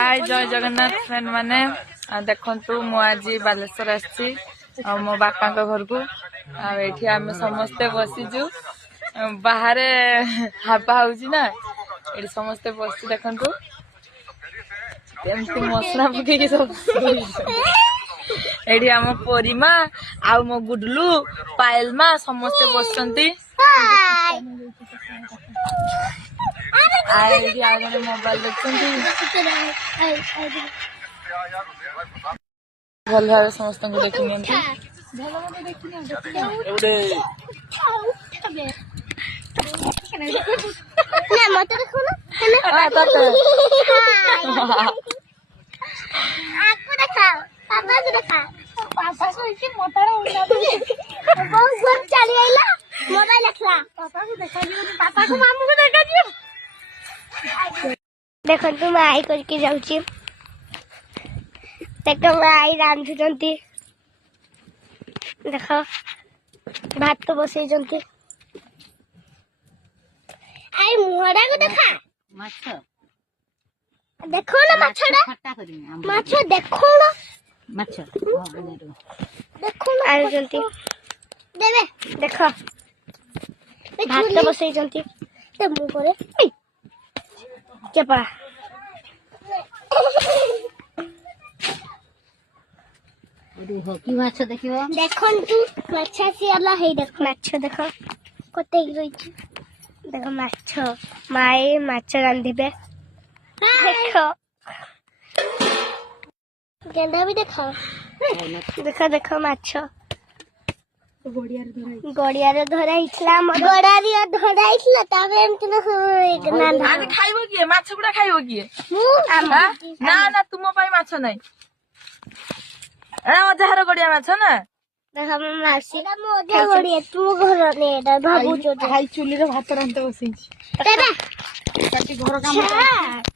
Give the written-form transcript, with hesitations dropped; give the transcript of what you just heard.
हाय जय जगन्नाथ फ्रेंड माने देखंतु मु आज बालेश्वर आछि मो बापा घर को एठी आमे समस्ते बसिजु बाहर हाबा होउची ना एठी समस्ते बसि देखंतु केमती मसला पके के सब एठी हम परिमा आ मो गुडलू पायल मा समस्ते बसंती आईडी आगे मोबाइल देखते भल भाव समस्त को देखी देखो तुम आई करके जाऊची देखो आई रांधुचंती देखो भात तो बसई जंती आई मुहरा को देखा माछ देखो ना माछड़ा खट्टा करिमे माछ देखो ना माछ देखो ना आई जंती देबे देखो भात तो बसई जंती ते मु करे चपा हो की माछ देखियो देखन तू माछ सियाला हे देख माछ देखो कते रहिछि देखो माछ माए माछ रांधिबे देखो गेंडा भी देखो देखो देखो माछ गड़ियारे धरा हितला गड़ारिया धरा हितला ताबे एमति न आगे खाइबो किए माछ गुडा खाइबो किए ना ना तुम पाई माछ नाही ए अजार गडिया माछ ना देखो मासी मोदे गड़िया तू घर ने एटा भाबु जो खाई चुली रे भात रांते बसैछि तेबे काटी घर काम